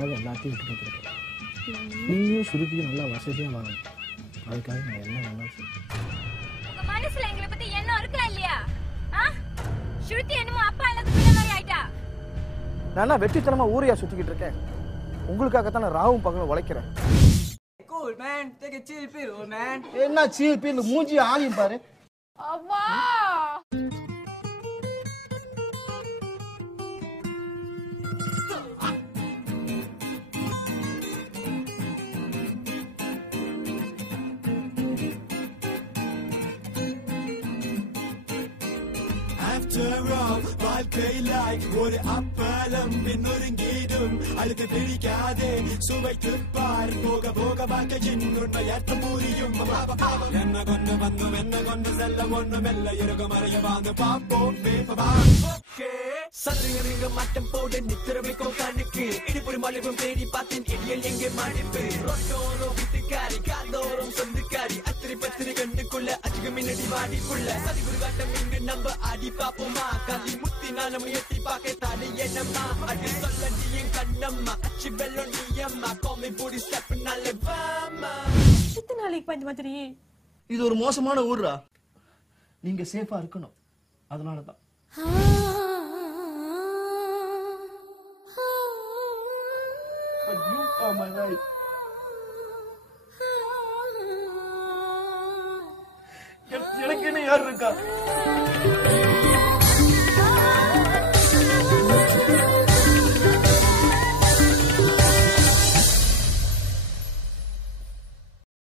உனக்காக எல்லாத்தையும் விட்டு கொடுத்துருக்கேன். நீயும் ஸ்ருதியும் நல்லா வசதியாக வாங்கணும். அதுக்காக நான் என்ன வேணாலும் செய்வேன். உங்க மனசுல எங்களை பத்தி எண்ணம் இருக்கா இல்லையா? ஸ்ருதி என்னமோ அப்பா எனக்கு பிள்ளை மாதிரி ஆயிட்டா. நான் வெற்றித்தனமா ஊரையா சுத்திக்கிட்டு இருக்கேன். உங்களுக்காகத்தான் நான் ராவும் பகலும் உழைக்கிறேன். Cool man, take a chill pill, old man. என்ன சீல் பீல் மூஞ்சி ஆலியும் பாரு. அப்பா After all, வாழ்க்கையிலாய் ஒரு அப்பளம் பின்னொருங்கிடும் அழுக்கு பிடிக்காதே சுவைத்து பார் போக போக வாழ்க்கையின் உண்மையற்ற புரியும் என்ன கொண்டு வந்தும் என்ன கொண்டு செல்ல ஒன்றும் மெல்ல இருக்கும் அறைய வாங்க பார்ப்போம் சதுரங்க மட்டம் போட நித்திர வைக்கும் கண்ணுக்கு இடிப்புரி மலிவும் தேடி பார்த்தேன் இடியல் எங்கே மடிப்பு ரொட்டோரம் வீட்டுக்காரி காதோரம் சொந்தக்காரி அத்திரி பத்திரி கண்ணுக்குள்ள அதிக மின்னடி வாடிக்குள்ள சதிகுரு கட்டம் இங்கு நம்ம அடி பாப்போமா கலி முத்தி நானும் எட்டி பார்க்க தாடி என்னம்மா அடி சொல்ல நீ என் கண்ணம்மா அச்சி வெள்ளம் நீ அம்மா கோமி பூடி ஸ்டெப் நல்ல வாமா எத்தனை நாளைக்கு பஞ்ச மாதிரி? இது ஒரு மோசமான ஊர்ரா. நீங்க சேஃபா இருக்கணும். அதனாலதான் எனக்கு யார் இருக்கா?